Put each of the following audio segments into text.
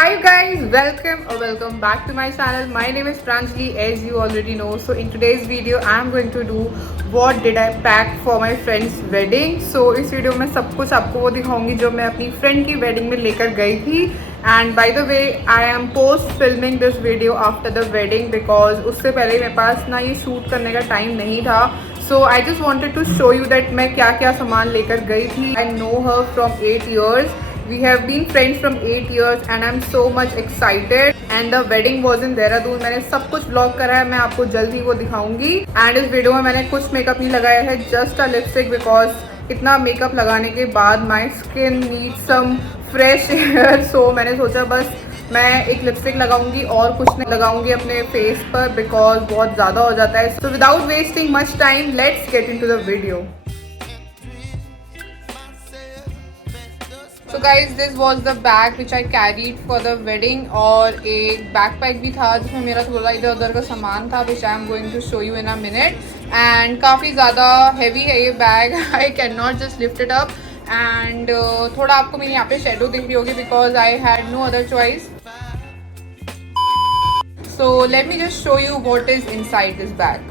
Hi guys, welcome back to my channel. My name is Pranjali, as you already know. So in today's video I am going to do what did I pack for my friend's wedding. So इस video में सब कुछ आपको वो दिखाऊंगी जो मैं अपनी फ्रेंड की वेडिंग में लेकर गई थी. And by the way, I am post filming this video after the wedding because उससे पहले मेरे पास ना ये शूट करने का टाइम नहीं था. So I just wanted to show you that मैं क्या क्या सामान लेकर गई थी. I know her from 8 years. We have been friends from 8 years and I'm so much excited. And the wedding was in Dehradun. मैंने सब कुछ vlog करा है, मैं आपको जल्द ही वो दिखाऊंगी. And इस वीडियो में मैंने कुछ मेकअप नहीं लगाया है, just a lipstick because इतना मेकअप लगाने के बाद my skin needs some fresh air. So मैंने सोचा बस मैं एक लिपस्टिक लगाऊंगी और कुछ नहीं लगाऊंगी अपने फेस पर बिकॉज बहुत ज़्यादा हो जाता है. So without wasting much time let's get into the video. So guys, this was the bag which I carried for the wedding और एक backpack भी था जिसमें मेरा थोड़ा इधर उधर का सामान था which I am going to show you in a minute. And काफ़ी ज़्यादा heavy है ये bag. I cannot just lift it up. And थोड़ा आपको मेरी यहाँ पे shadow दिख रही होगी because I had no other choice. So let me just show you what is inside this bag.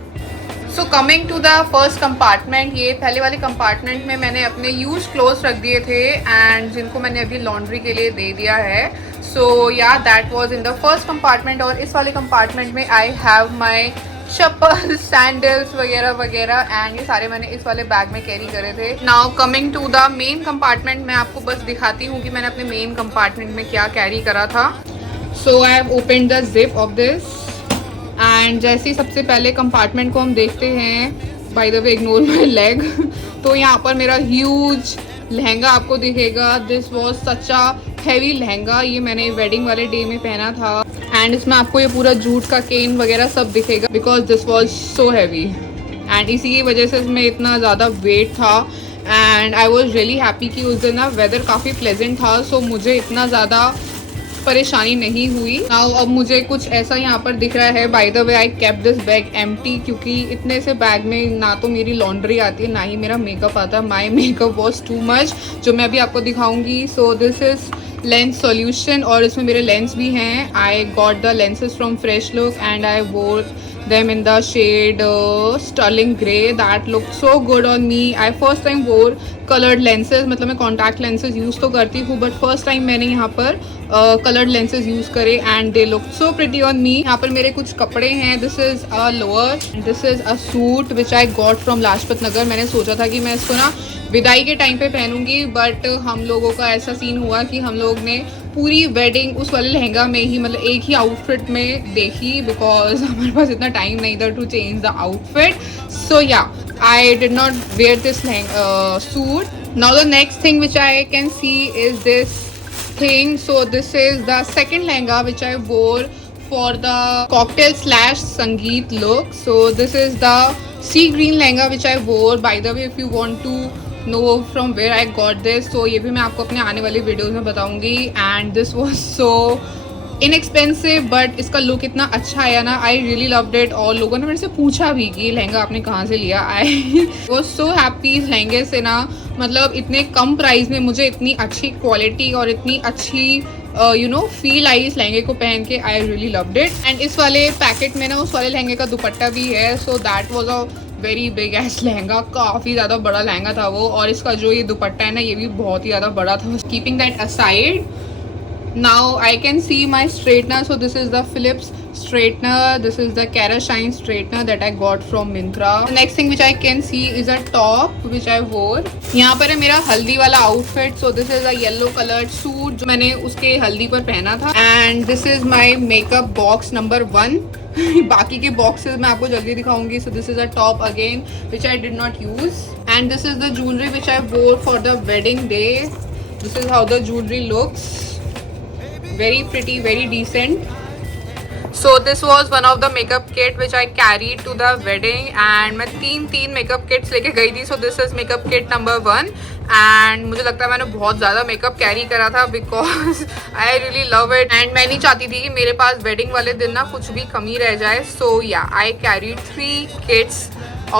So coming to the first compartment, ये पहले वाले कंपार्टमेंट में मैंने अपने यूज क्लोथ्स रख दिए थे एंड जिनको मैंने अभी लॉन्ड्री के लिए दे दिया है. सो या that was in the first compartment. और इस वाले कंपार्टमेंट में I have my chappal, sandals वगैरह वगैरह एंड ये सारे मैंने इस वाले बैग में कैरी करे थे. Now coming to the main compartment, मैं आपको बस दिखाती हूँ कि मैंने अपने मेन कंपार्टमेंट में क्या कैरी करा था. So I have opened the zip of this and जैसे ही सबसे पहले कंपार्टमेंट को हम देखते हैं, by the way ignore my leg, तो यहाँ पर मेरा ह्यूज लहंगा आपको दिखेगा. This was such a heavy lehenga, ये मैंने वेडिंग वाले डे में पहना था एंड इसमें आपको ये पूरा जूट का केन वगैरह सब दिखेगा because this was so heavy and इसी की वजह से इसमें इतना ज़्यादा वेट था. And I was really happy कि उस दिन ना वेदर काफ़ी प्लेजेंट था, सो मुझे इतना ज़्यादा परेशानी नहीं हुई. नाउ अब मुझे कुछ ऐसा यहाँ पर दिख रहा है. By the way I kept this bag empty क्योंकि इतने से बैग में ना तो मेरी लॉन्ड्री आती है ना ही मेरा मेकअप आता. My makeup was too much जो मैं अभी आपको दिखाऊंगी. सो दिस इज लेंस सॉल्यूशन और इसमें मेरे लेंस भी हैं. I got the lenses from fresh look and आई वोर them in the shade sterling grey that looked so good on me. I first time wore colored lenses, मतलब मैं contact lenses use तो करती हूँ but first time मैंने यहाँ पर colored lenses use करे and they looked so pretty on me. यहाँ पर मेरे कुछ कपड़े हैं. This is a lower and this is a suit which I got from Lajpat Nagar. मैंने सोचा था कि मैं इसको ना विदाई के टाइम पे पहनूंगी बट हम लोगों का ऐसा सीन हुआ कि हम लोग ने पूरी वेडिंग उस वाले लहंगा में ही मतलब एक ही आउटफिट में देखी बिकॉज हमारे पास इतना टाइम नहीं था to change the outfit. So yeah I did not wear this suit. Now the next thing which I can see is this thing. So this is the second lehenga which I wore for the cocktail slash sangeet look. So this is the sea green lehenga which I wore. By the way, if you want to know from where I got this, so ये भी मैं आपको अपने आने वाली videos में बताऊंगी. And this was so inexpensive but इसका लुक इतना अच्छा आया ना, I really loved it. और लोगों ने मेरे से पूछा भी कि ये लहंगा आपने कहाँ से लिया. I was so happy इस लहंगे से ना, मतलब इतने कम प्राइस में मुझे इतनी अच्छी क्वालिटी और इतनी अच्छी फील आई इस लहंगे को पहन के. आई रियली लव्ड इट. एंड इस वाले पैकेट में ना उस वाले लहंगे का दुपट्टा भी है. So that was a very big S lehenga, काफ़ी ज़्यादा बड़ा लहंगा था वो. और इसका जो ये दुपट्टा है ना ये भी बहुत ही ज़्यादा बड़ा था. Keeping that aside, now I can see my straightener. So this is the Philips straightener. This is the Kerashine straightener that I got from Myntra. The next thing which I can see is a top which I wore. यहाँ पर है मेरा हल्दी वाला outfit. So this is a yellow colored suit जो मैंने उसके हल्दी पर पहना था. And this is my makeup box number 1. बाकी के boxes मैं आपको जल्दी दिखाऊंगी. So this is a top again which I did not use. And this is the jewelry which I wore for the wedding day. This is how the jewelry looks. Very pretty, very decent. So this was one of the makeup kit which I carried to the wedding and मैं तीन makeup kits लेके गई थी. So this is makeup kit number 1 and मुझे लगता है मैंने बहुत ज़्यादा makeup carry करा था because I really love it and मैं नहीं चाहती थी कि मेरे पास wedding वाले दिन ना कुछ भी कमी रह जाए. So yeah, I carried 3 kits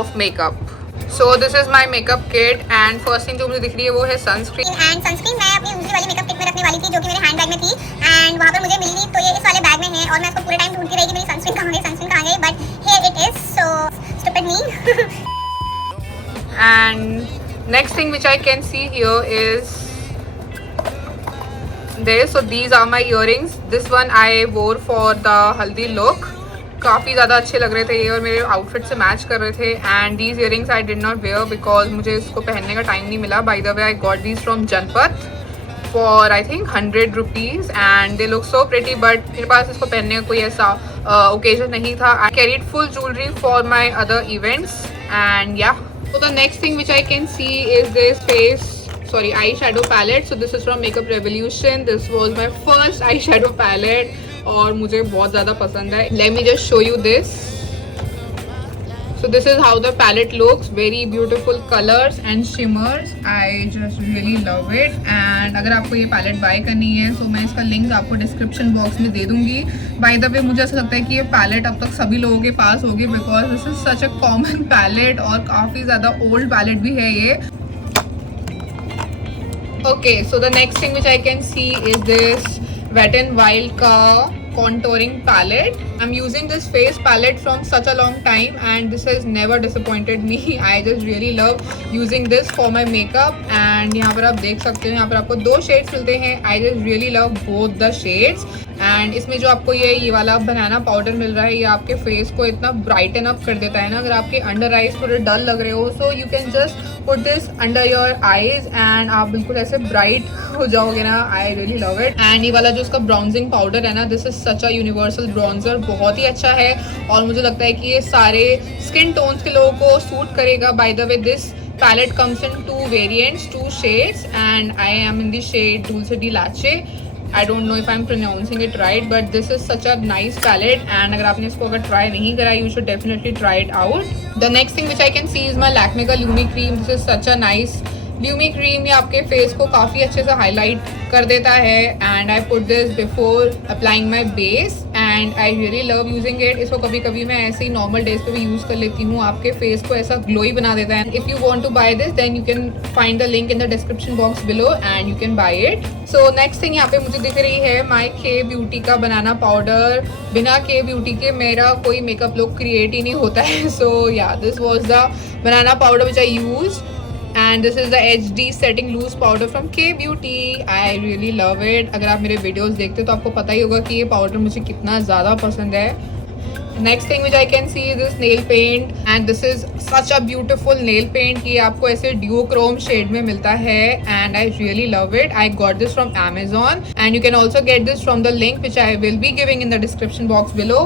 of makeup. So this is my makeup kit and first thing जो मुझे दिख रही है वो है sunscreen. एंड सनस्क्रीन मैं अपनी दूसरी वाली मेकअप किट में रखने वाली थी जो कि मेरे हैंड बैग में थी एंड वहाँ पर और मैं उसको पूरे टाइम ढूंढती रही कि मेरी सनस्क्रीन कहाँ गई, but here it is, so stupid me. And next thing which I can see here is this. So these are my earrings. This one I wore for the haldi look. काफ़ी ज़्यादा अच्छे लग रहे थे ये और मेरे आउटफिट से मैच कर रहे थे. And these earrings I did not wear because मुझे इसको पहनने का टाइम नहीं मिला. By the way I got these from Janpath for I think 100 rupees and they look so pretty. But मेरे पास इसको पहनने का कोई ऐसा ओकेजन नहीं था. आई carried full jewellery for my other events and या. So the next thing which I can see is this eyeshadow palette. So this is from Makeup Revolution. This was my first eyeshadow palette और मुझे बहुत ज़्यादा पसंद है. Let me just show you this. So this is how the palette looks. Very beautiful colors and shimmers. I just really love it. And अगर आपको ये palette buy करनी है तो मैं इसका link आपको description box में दे दूँगी. By the way मुझे ऐसा लगता है कि ये palette अब तक सभी लोगों के पास होगी because this is such a common palette और काफ़ी ज़्यादा old palette भी है ये. Okay, so the next thing which I can see is this Wet n Wild का contouring palette. I'm using this face palette from such a long time and this has never disappointed me. I just really love using this for my makeup. And यहाँ पर आप देख सकते हो यहाँ पर आपको 2 शेड्स मिलते हैं. I just really love both the shades. And इसमें जो आपको ये वाला बनाना पाउडर मिल रहा है ये आपके फेस को इतना ब्राइटन अप कर देता है ना. अगर आपके अंडर आइज थोड़े डल लग रहे हो so you can just put this under your eyes and आप बिल्कुल ऐसे ब्राइट हो जाओगे ना. आई रियली लव इट. एंड ये वाला जो इसका ब्राउजिंग पाउडर है ना this is such a universal bronzer. बहुत ही अच्छा है और मुझे लगता है कि ये सारे स्किन टोन्स के लोगों को सूट करेगा. Bye the way this palette comes in 2 variants, 2 shades and I am in the shade Dulce de Leche. I don't know if I'm pronouncing it right but this is such a nice palette and अगर आपने इसको अगर try नहीं करा you should definitely try it out. The next thing which I can see is my Lakme का Lumi cream. This is such a nice Lumi cream. ये आपके face को काफ़ी अच्छे से हाईलाइट कर देता है and I put this before applying my base and I really love using it. इसको कभी कभी मैं ऐसे ही नॉर्मल डेज पे भी यूज़ कर लेती हूँ. आपके फेस को ऐसा ग्लोई बना देता है. If you want to buy this then you can find the link in the description box below and you can buy it. So next thing यहाँ पे मुझे दिख रही है माई के ब्यूटी का बनाना पाउडर. बिना के ब्यूटी के मेरा कोई मेकअप लुक क्रिएट ही नहीं होता है. सो या this was the banana powder which I use. And this is the HD setting loose powder from K Beauty. I really love it. अगर आप मेरे वीडियोस देखते तो आपको पता ही होगा कि ये पाउडर मुझे कितना ज़्यादा पसंद है. Next thing which I can see is this nail paint and this is such a beautiful nail paint. ये आपको ऐसे duochrome shade में मिलता है and I really love it. I got this from Amazon and you can also get this from the link which I will be giving in the description box below.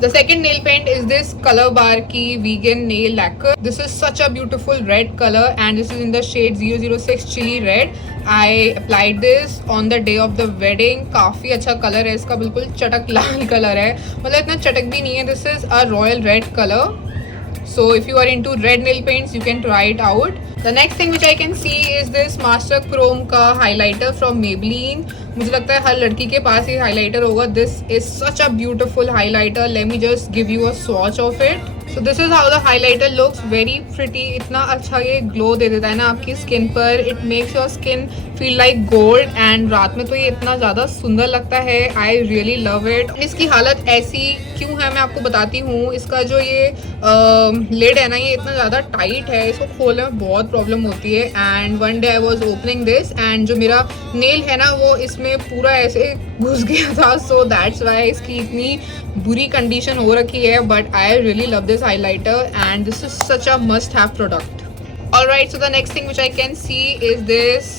The second nail paint is this Color Bar की vegan nail lacquer. This is such a beautiful red color and this is in the shade 006 chili red. I applied this on the day of the wedding. काफ़ी अच्छा colour है इसका. बिल्कुल चटक लाल colour है. मतलब इतना चटक भी नहीं है. This is a royal red color. So if you are into red nail paints you can try it out. The next thing which I can see is this Master Chrome का highlighter from Maybelline. मुझे लगता है हर लड़की के पास ये highlighter होगा. This is such a beautiful highlighter. Late me just give you a swatch of it. So this is how the highlighter looks. Very pretty. इतना अच्छा ये ग्लो दे देता है ना आपकी स्किन पर. It makes your skin feel like gold and रात में तो ये इतना ज़्यादा सुंदर लगता है. आई रियली लव इट. इसकी हालत ऐसी क्यों है मैं आपको बताती हूँ. इसका जो ये लिड है ना ये इतना ज़्यादा टाइट है. इसको खोलने में बहुत प्रॉब्लम होती है. And one day I was opening this and जो मेरा नेल है ना वो इसमें पूरा ऐसे घुस गया था. सो दैट्स वाई इसकी इतनी बुरी कंडीशन हो रखी है. But I really love this highlighter and this is such a must have product. Alright, so the next thing which I can see is this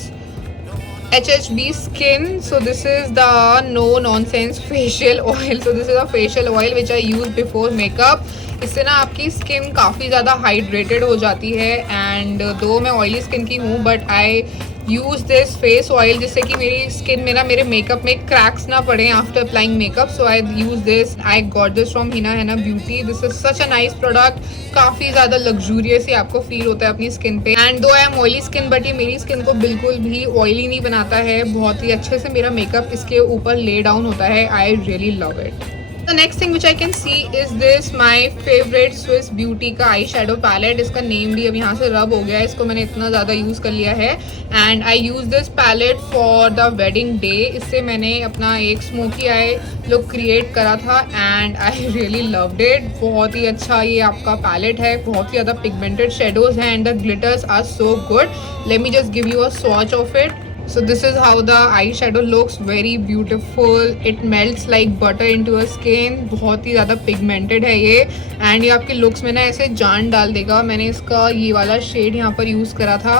HHB Skin. So this is the no nonsense facial oil. So this is a facial oil which I use before makeup. इससे ना आपकी skin काफ़ी ज़्यादा hydrated हो जाती है. And दो मैं ऑयली स्किन की हूँ but I use this face oil जिससे कि मेरी स्किन में ना मेरे मेकअप में क्रैक्स ना पड़े after applying makeup. So I use this. I got this from Hina Hannah beauty. This is such a nice product. काफ़ी ज़्यादा लग्जूरियस ही आपको फील होता है अपनी स्किन पे. एंड दो I am oily skin but ये मेरी स्किन को बिल्कुल भी ऑयली नहीं बनाता है. बहुत ही अच्छे से मेरा मेकअप इसके ऊपर ले डाउन होता है. आई really love it. The next thing which I can see is this my favorite Swiss Beauty का आई शेडो पैलेट. इसका नेम भी अब यहाँ से रब हो गया है, इसको मैंने इतना ज़्यादा यूज़ कर लिया है. And I use this palette for the wedding day. इससे मैंने अपना एक स्मोकी आई लुक क्रिएट करा था and I really loved it. बहुत ही अच्छा ये आपका पैलेट है, बहुत ही ज़्यादा पिगमेंटेड शेडोज़ हैं and the glitters are so good. Let me just give you a swatch of it. So this is how the eyeshadow looks, very beautiful. It melts like butter into your skin. बहुत ही ज़्यादा pigmented है ये and ये आपके looks में ना ऐसे जान डाल देगा. मैंने इसका ये वाला shade यहाँ पर use करा था.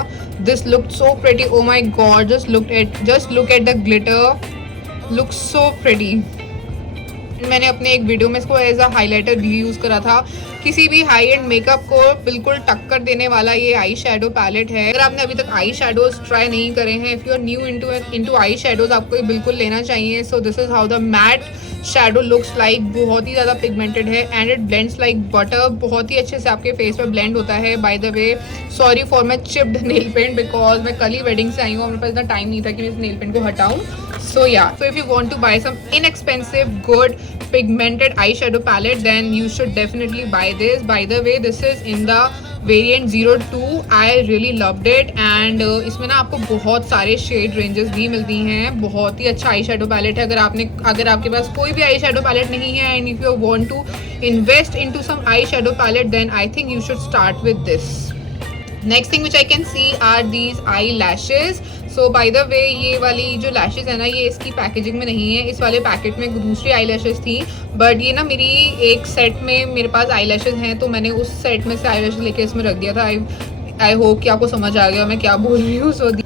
This looked so pretty. Oh my god, just look at the glitter. Looks so pretty. मैंने अपने एक वीडियो में इसको एज अ हाइलाइटर भी यूज़ करा था. किसी भी हाई एंड मेकअप को बिल्कुल टक्कर देने वाला ये आई शेडो पैलेट है. अगर आपने अभी तक आई शेडोज ट्राई नहीं करे हैं, if you are new into eye shadows, आपको ये बिल्कुल लेना चाहिए. So this is how the matte shadow looks like. बहुत ही ज़्यादा पिगमेंटेड है and it blends like butter. बहुत ही अच्छे से आपके फेस पर ब्लेंड होता है. By the way, sorry for my chipped nail paint because मैं कल ही वेडिंग से आई हूँ, मेरे पास इतना टाइम नहीं था कि मैं इस नेल पेंट को हटाऊँ. So yeah, so if you want to buy some inexpensive, good pigmented eyeshadow palette, then you should definitely buy this. By the way, this is in the variant 02. I really loved it and इसमें ना आपको बहुत सारे shade ranges भी मिलती हैं. बहुत ही अच्छा आई शेडो पैलेट है. अगर आपके पास कोई भी आई शेडो पैलेट नहीं है and if you want to invest into some eye shadow palette, then I think you should start with this. Next thing which I can see are these eye lashes. So by the way, ये वाली जो lashes है ना, ये इसकी packaging में नहीं है. इस वाले पैकेट में दूसरी आई लैशेज थी, बट ये ना मेरी एक सेट में मेरे पास आई लैशेज हैं, तो मैंने उस सेट में से आई लैशेज लेके इसमें रख दिया था. आई होप कि आपको समझ आ गया मैं क्या बोल रही हूँ. So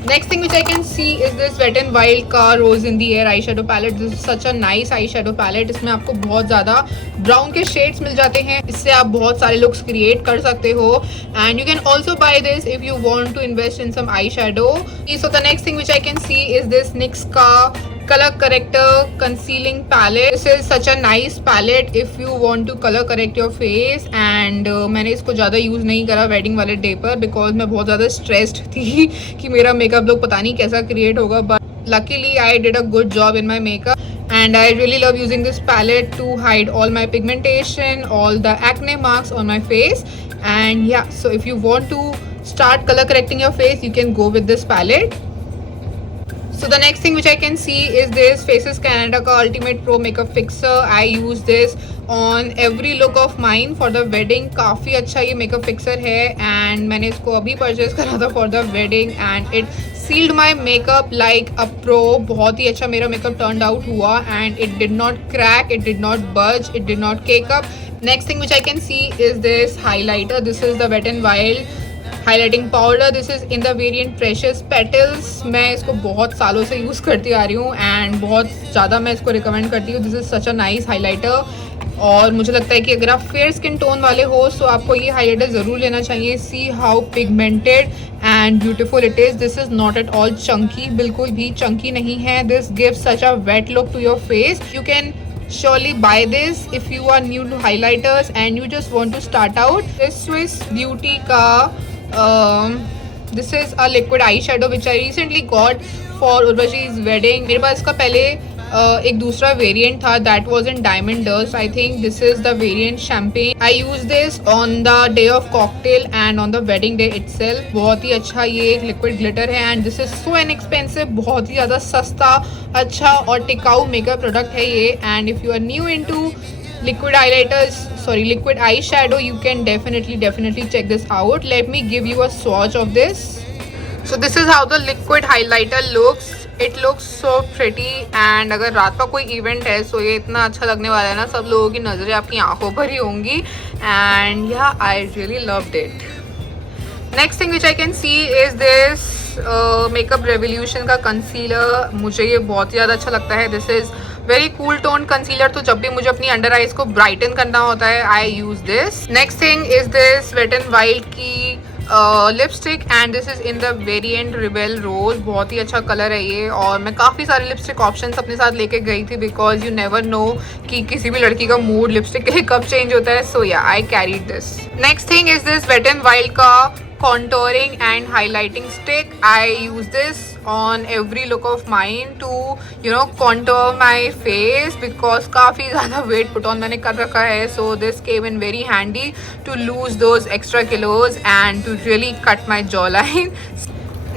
next thing which I can see is this wet and wild का rose in the air eye shadow palette. This is such a nice eye shadow palette. इसमें आपको बहुत ज़्यादा ब्राउन के शेड्स मिल जाते हैं. इससे आप बहुत सारे लुक्स क्रिएट कर सकते हो and you can also buy this if you want to invest in some eye shadow. So the next thing which I can see is this NYX का color corrector concealing palette. This is such a nice palette if you want to color correct your face and मैंने इसको ज़्यादा use नहीं करा wedding वाले day पर because मैं बहुत ज़्यादा स्ट्रेस्ड थी कि मेरा मेकअप लुक पता नहीं कैसा क्रिएट होगा. But luckily I did a good job in my makeup and I really love using this palette to hide all my pigmentation, all the acne marks on my face. And yeah, so if you want to start color correcting your face, you can go with this palette. So the next thing which I can see is this Faces Canada का Ultimate Pro Makeup Fixer. I use this on every look of mine for the wedding. काफ़ी अच्छा ये makeup fixer है and मैंने इसको अभी purchase करा था for the wedding and it sealed my makeup like a pro. बहुत ही अच्छा मेरा मेकअप turned out हुआ and it did not crack, it did not budge, it did not cake up. Next thing which I can see is this highlighter. This is the Wet n Wild highlighting powder. This is in the variant precious petals. मैं इसको बहुत सालों से use करती आ रही हूँ and बहुत ज़्यादा मैं इसको रिकमेंड करती हूँ. This is such a nice highlighter और मुझे लगता है कि अगर आप फेयर स्किन टोन वाले हो तो आपको ये हाईलाइटर ज़रूर लेना चाहिए. See how pigmented and beautiful it is. This is not at all chunky, बिल्कुल भी चंकी नहीं है. This gives such a wet look to your face. You can surely buy this if you are new to highlighters and you just want to start out. This Swiss Beauty ka this is a liquid eyeshadow which I recently got for Urvashi's wedding. मेरे पास इसका पहले एक दूसरा variant था that was in diamond dust. I think this is the variant champagne. I use this on the day of cocktail and on the wedding day itself. बहुत ही अच्छा ये एक लिक्विड ग्लिटर है and this is so inexpensive. बहुत ही ज़्यादा सस्ता, अच्छा और टिकाऊ मेकअप प्रोडक्ट है ये. And if you are new into liquid eyeshadow, you can definitely check this out. Let me give you a swatch of this. So this is how the liquid highlighter looks. It looks so pretty and अगर रात का कोई event है so ये इतना अच्छा लगने वाला है ना, सब लोगों की नज़रें आपकी आंखों पर ही होंगी and yeah, I really loved it. Next thing which I can see is this Makeup Revolution का कंसीलर. मुझे ये बहुत ही ज़्यादा अच्छा लगता है. This is very cool tone concealer. तो जब भी मुझे अपनी अंडर आइज को ब्राइटन करना होता है I use this. Next thing is this wet and wild की lipstick and this is in the variant rebel rose. बहुत ही अच्छा कलर है ये और मैं काफ़ी सारे लिपस्टिक ऑप्शंस अपने साथ लेके गई थी बिकॉज यू नेवर नो कि किसी भी लड़की का मूड लिपस्टिक के लिए कब चेंज होता है. So yeah I carried this. Next thing is this wet and wild का contouring and highlighting stick. I use this on every look of mine to contour my face because काफ़ी ज़्यादा weight put on मैंने कर रखा है. So this came in very handy to lose those extra kilos and to really cut my jawline.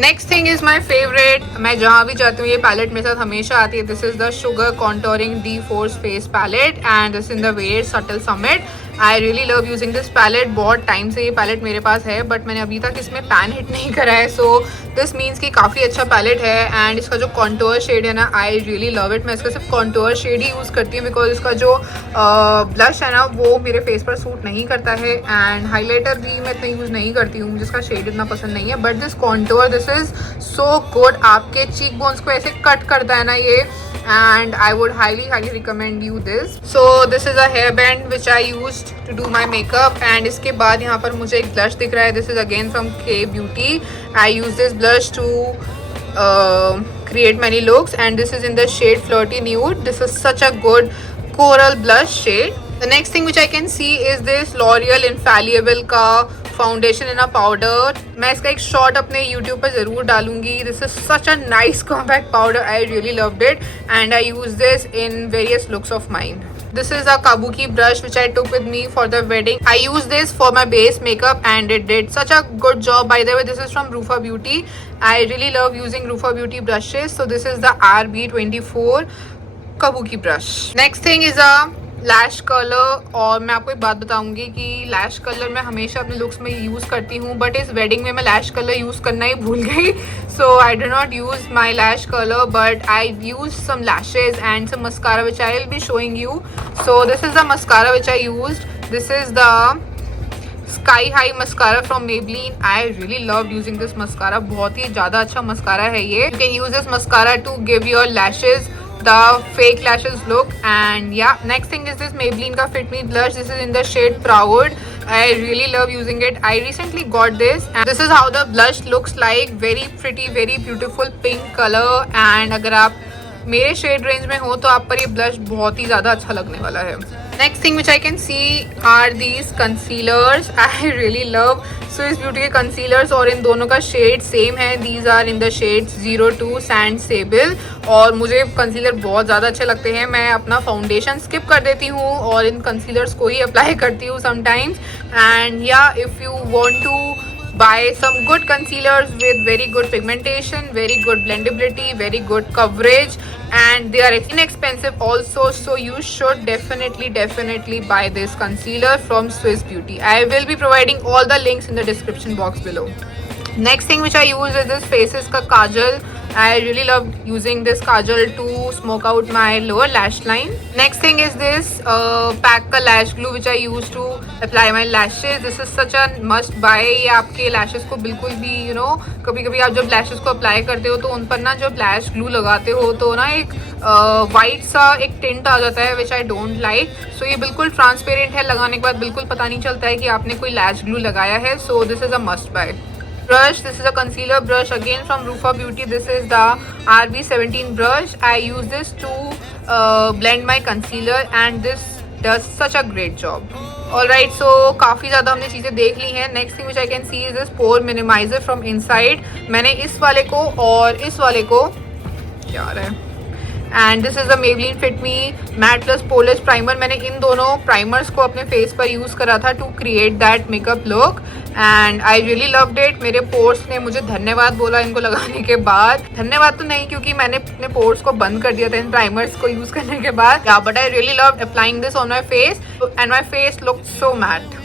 Next thing is my favourite. मैं जहाँ भी जाती हूँ ये पैलेट मेरे साथ हमेशा आती है. This is the Sugar contouring de force face palette and this in the wear subtle summit. I really love using this palette. बहुत टाइम से ये पैलेट मेरे पास है बट मैंने अभी तक इसमें पैन हिट नहीं करा है. सो दिस मीन्स कि काफ़ी अच्छा पैलेट है. एंड इसका जो कॉन्टोर शेड है ना, आई रियली लव इट. मैं इसका सिर्फ कॉन्टोर शेड ही यूज़ करती हूँ बिकॉज इसका जो ब्लश है ना वो मेरे फेस पर सूट नहीं करता है. एंड हाईलाइटर भी मैं इतना यूज़ नहीं करती हूँ, जिसका शेड इतना पसंद नहीं है. But this contour this is so good. आपके चीक बोन्स को ऐसे कट करता है ना ये. And I would highly recommend you this. So this is a hairband which I used to do my makeup. And इसके बाद यहाँ पर मुझे एक blush दिख रहा है. This is again from K Beauty. I use this blush to create many looks and this is in the shade Flirty Nude. This is such a good coral blush shade. The next thing which I can see is this L'Oreal Infallible का foundation in a powder. मैं इसका एक shot अपने YouTube पर ज़रूर डालूंगी. This is such a nice compact powder. I really loved it and I use this in various looks of mind. This is a kabuki brush which I took with me for the wedding. I used this for my base makeup and it did such a good job. By the way, this is from Rufa Beauty. I really love using Rufa Beauty brushes. So this is the RB24 kabuki brush. Next thing is a lash colour. और मैं आपको एक बात बताऊंगी कि लैश colour मैं हमेशा अपने लुक्स में यूज़ करती हूँ बट इस वेडिंग में मैं लैश कलर यूज़ करना ही भूल गई. So I do not use my lash colour but I use some lashes and some mascara which I will be showing you. So this is the mascara which I used. This is the sky high mascara from Maybelline. I really love using this mascara. बहुत ही ज़्यादा अच्छा mascara है ये. You can use this mascara to give your lashes the fake lashes look. And yeah, next thing is this Maybelline ka Fit Me blush. This is in the shade Proud. I really love using it. I recently got this and this is how the blush looks like. Very pretty, very beautiful pink color. And अगर आप मेरे shade range में हो तो आप पर ये blush बहुत ही ज़्यादा अच्छा लगने वाला है. Next thing which I can see are these concealers. I really love Swiss beauty के कंसीलर्स और इन दोनों का शेड सेम है. These are in the shade 02 sand sable. और मुझे कंसीलर बहुत ज़्यादा अच्छे लगते हैं. मैं अपना फाउंडेशन स्किप कर देती हूँ और इन कंसीलर्स को ही अप्लाई करती हूँ sometimes. And yeah if you want to buy some good concealers with very good pigmentation, very good blendability, very good coverage and they are inexpensive also, so you should definitely buy this concealer from Swiss Beauty. I will be providing all the links in the description box below. Next thing which I use is this Faces ka kajal. I really love using this kajal to smoke out my lower lash line. Next thing is this pack ka lash glue which I use to apply my lashes. This is such a must buy. ये आपके lashes को बिल्कुल भी कभी कभी आप जब lashes को apply करते हो तो उन पर ना जब lash glue लगाते हो तो ना एक white सा एक tint आ जाता है which I don't like. So ये बिल्कुल transparent है. लगाने के बाद बिल्कुल पता नहीं चलता है कि आपने कोई lash glue लगाया है. So this is a must buy. Brush, this is a concealer brush again from Rufa Beauty. This is the RB17 brush. I use this to blend my concealer and this does such a great job. Alright, so काफ़ी ज़्यादा हमने चीज़ें देख ली हैं. Next thing which I can see is this pore minimizer from Inside. मैंने इस वाले को और इस वाले को क्या आ रहा है and this is the Maybelline Fit Me Matte Plus Polish Primer. मैंने इन दोनों प्राइमर्स को अपने फेस पर यूज़ करा था to create that makeup look and I really loved it. मेरे पोर्स ने मुझे धन्यवाद बोला इनको लगाने के बाद. धन्यवाद तो नहीं क्योंकि मैंने अपने पोर्स को बंद कर दिया था इन प्राइमर्स को यूज़ करने के बाद. But I really loved applying this on my face and my face look so matte.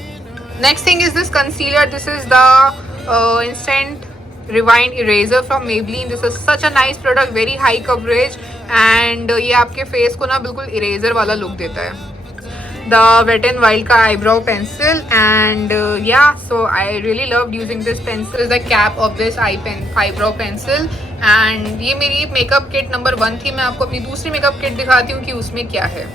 Next thing is this concealer. This is the instant Rewind Eraser from Maybelline. This is such a nice product, very high coverage and ये आपके face को ना बिल्कुल eraser वाला look देता है. The Wet n Wild का eyebrow pencil and yeah, so I really loved using this pencil. This is the cap of this eyebrow pencil and ये मेरी मेकअप किट नंबर 1 थी. मैं आपको अपनी दूसरी मेकअप किट दिखाती हूँ कि उसमें क्या है.